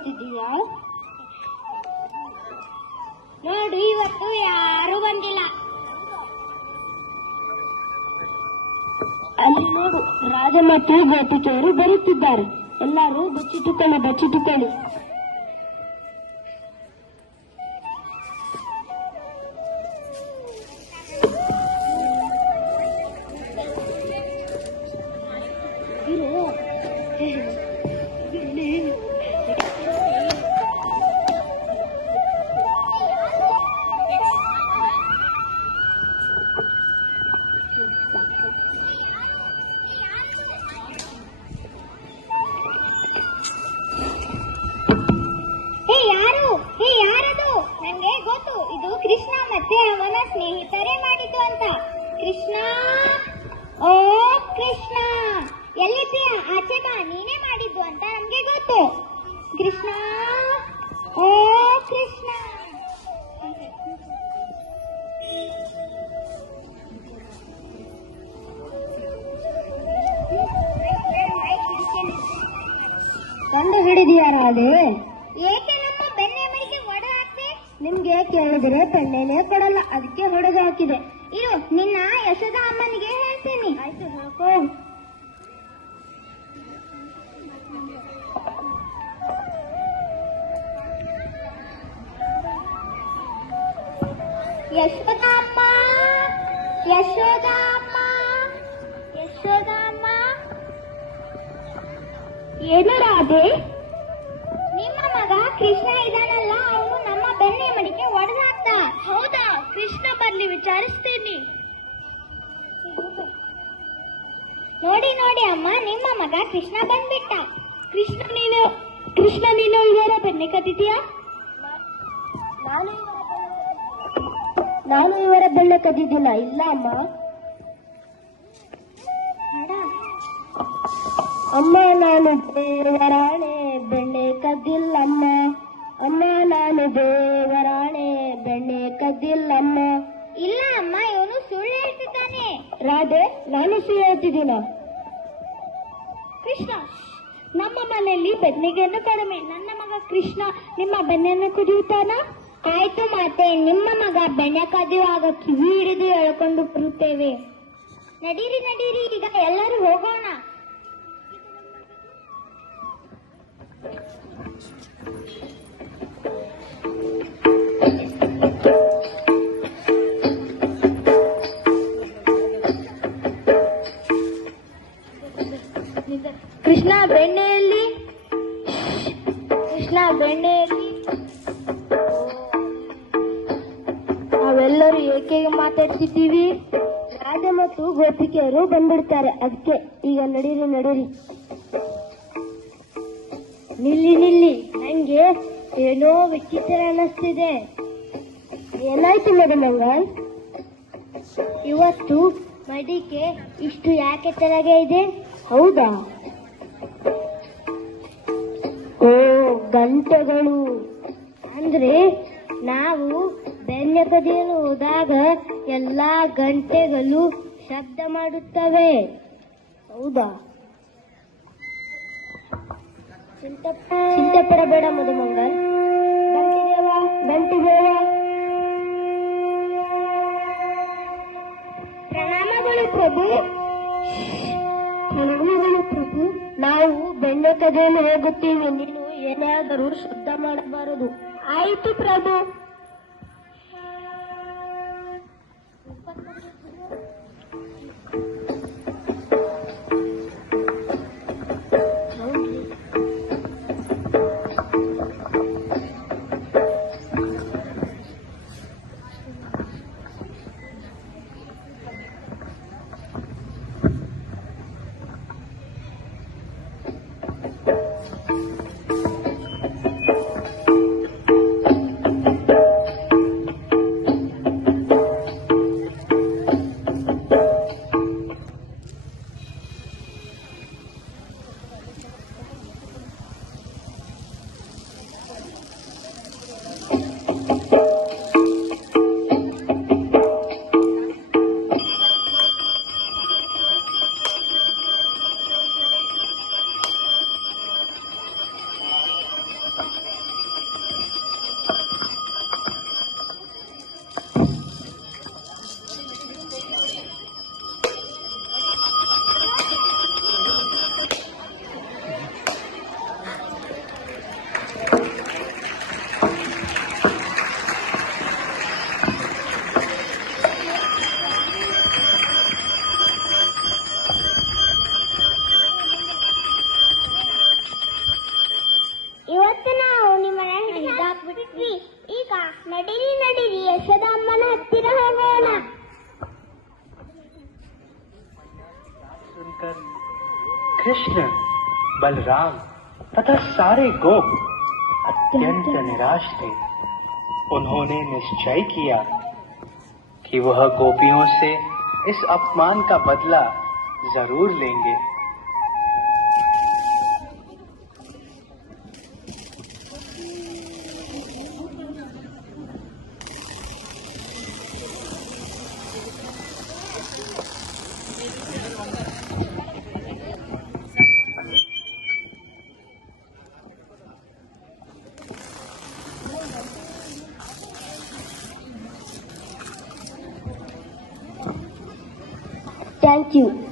ನೋಡ್ತಿದ್ದೀಯಾ? ನೋಡು, ಇವತ್ತು ಯಾರು ಬಂದಿಲ್ಲ. ಅಲ್ಲಿ ನೋಡು, ರಾಜ ಮತ್ತು ಗೋಪಿಕೆಯರು ಬರುತ್ತಿದ್ದಾರೆ. ಎಲ್ಲರೂ ಬಚ್ಚಿಟ್ಟುಕೊಳ್ಳಿ. ನಂಗೆ ಗೊತ್ತು, ಇದು ಕೃಷ್ಣ ಮತ್ತೆ ಅವನ ಸ್ನೇಹಿತರೇ ಮಾಡಿದ್ದು ಅಂತ. ಕೃಷ್ಣ, ಓ ಕೃಷ್ಣ, ಎಲ್ಲಿದ್ದೀಯ? ಆಚೆ ಬಾ, ನೀನೇ ಮಾಡಿದ್ದು ಅಂತ ನಮ್ಗೆ ಗೊತ್ತು. ಕೃಷ್ಣ, ಓ ಕೃಷ್ಣ. ಕಂಡು ಹಿಡಿದಿಯಾರ ಅದೇ? ಏಕೆ ನಮ್ಮ ಬೆನ್ನೆ ಮೈಗೆ ಒಡೆ ಹಾಕ್ತೆ? ನಿಮ್ಗೆ ಕೇಳಿದ್ರೆ ಬೆಣ್ಣೆನೇ ಕೊಡಲ್ಲ, ಅದಕ್ಕೆ ಹೊಡೆದು ಹಾಕಿದೆ. ಇರು, ನಿನ್ನ ಯಶೋದ ಅಮ್ಮನಿಗೆ ಹೇಳ್ತೀನಿ. ಆಯ್ತು, ಹಾಕೋ. ಯಶೋದ ಅಮ್ಮ, ಯಶೋದ ಅಮ್ಮ, ಯಶೋದ ಅಮ್ಮ. ಏನು ರಾಧೆ? ನಿಮ್ಮ ಮಗ ಕೃಷ್ಣ ಇದಾನಲ್ಲ, ಅವನು ನಮ್ಮ ಬೆನ್ನೆ ಮಡಿಕೆ ಒಡೆದು ಹಾಕ್ತ. ಹೌದಾ? ಕೃಷ್ಣ ಬರ್ಲಿ, ವಿಚಾರಿಸ್ತೀನಿ. ನೋಡಿ ಅಮ್ಮ, ನಿಮ್ಮ ಮಗ ಕೃಷ್ಣ ಬಂದ್ಬಿಟ್ಟ. ಕೃಷ್ಣ ನೀನು ಇವರ ಬೆನ್ನೆ ಕದ್ದಿದ್ಯಾ? ನಾನು ಇವರ ಬೆನ್ನೆ ಕದ್ದಿದ್ದಿಲ್ಲ. ಇಲ್ಲ ಅಮ್ಮ. ಅಮ್ಮ, ನಾನು ದೇವರಾಣೆ ಬೆಣ್ಣೆ ಕದ್ದಿಲ್ಲಮ್ಮ. ಅಮ್ಮ, ನಾನು ದೇವರಾಣೆ ಬೆಣ್ಣೆ ಕದ್ದಿಲ್ಲಮ್ಮ. ಇಲ್ಲ ಅಮ್ಮ, ಇವನು ಸುಳ್ಳು ಹೇಳ್ತಿದ್ದಾನೆ. ರಾಧೆ, ನಾನು ಸುಳ್ಳು ಹೇಳ್ತಿದ್ದೀನ? ಕೃಷ್ಣ, ನಮ್ಮ ಮನೆಯಲ್ಲಿ ಬೆನ್ನಿಗೆಯನ್ನು ಕಡಿಮೆ. ನನ್ನ ಮಗ ಕೃಷ್ಣ ನಿಮ್ಮ ಬೆನ್ನೆಯನ್ನು ಕುದಿಯುತ್ತಾನ? ಆಯ್ತು ಮಾತೆ, ನಿಮ್ಮ ಮಗ ಬೆಣ್ಣೆ ಕದಿಯುವಾಗ ಕಿವಿ ಹಿಡಿದು ಎಳ್ಕೊಂಡು ಬರುತ್ತೇವೆ. ನಡೀರಿ, ಈಗ ಎಲ್ಲರೂ ಹೋಗೋಣ. ಕೃಷ್ಣ ಬೆಣ್ಣೆಯಲ್ಲಿ, ನಾವೆಲ್ಲರೂ ಏಕೆ ಮಾತಾಡ್ತಿದ್ದೀವಿ? ರಾಜ ಮತ್ತು ಗೋಪಿಕೆಯರು ಬಂದ್ಬಿಡ್ತಾರೆ, ಅದಕ್ಕೆ. ಈಗ ನಡೀರಿ. ನಿಲ್ಲಿ, ನಂಗೆ ಏನೋ ವಿಚಿತ್ರ ಅನ್ನಿಸ್ತಿದೆ. ಏನಾಯ್ತು ಮೇಡಮ್? ಇವತ್ತು ಮಡಿಕೆ ಇಷ್ಟು ಯಾಕೆ ತೆಳಗೆ ಇದೆ? ಹೌದಾ? ಓ, ಗಂಟೆಗಳು. ಅಂದ್ರೆ ನಾವು ಬೆಣ್ಣೆ ಕದಿಯಲು ಹೋದಾಗ ಎಲ್ಲಾ ಗಂಟೆಗಳು ಶಬ್ದ ಮಾಡುತ್ತವೆ. ಹೌದಾ? ಚಿಂತೆ ಪಡಬೇಡ ಮಧುಮಂಗಲ್. ಗಂಟಿದೇವ, ಪ್ರಣಾಮಗಳು ಪ್ರಭು. ನಾವು ಬೆಣ್ಣೆ ಕದಿಯಲು ಹೋಗುತ್ತೀವಿ, ನೀನು ಏನಾದರೂ ಶಬ್ದ ಮಾಡಬಾರದು. ಆಯಿತು ಪ್ರಭು. ಇವತ್ತು ನಾವು ನಿಮ್ಮನ್ನ ಹಿಡಿದಾಕ್ಬಿಟ್ವಿ. ಈಗ ನಡೀರಿ ನಡೀರಿ ಯಶೋದಮ್ಮನ ಹತ್ತಿರ ಹೋಗೋಣ. सुनकर कृष्ण, बलराम तथा सारे गोप अत्यंत निराश थे. उन्होंने निश्चय किया कि वह गोपियों से इस अपमान का बदला जरूर लेंगे. Thank you.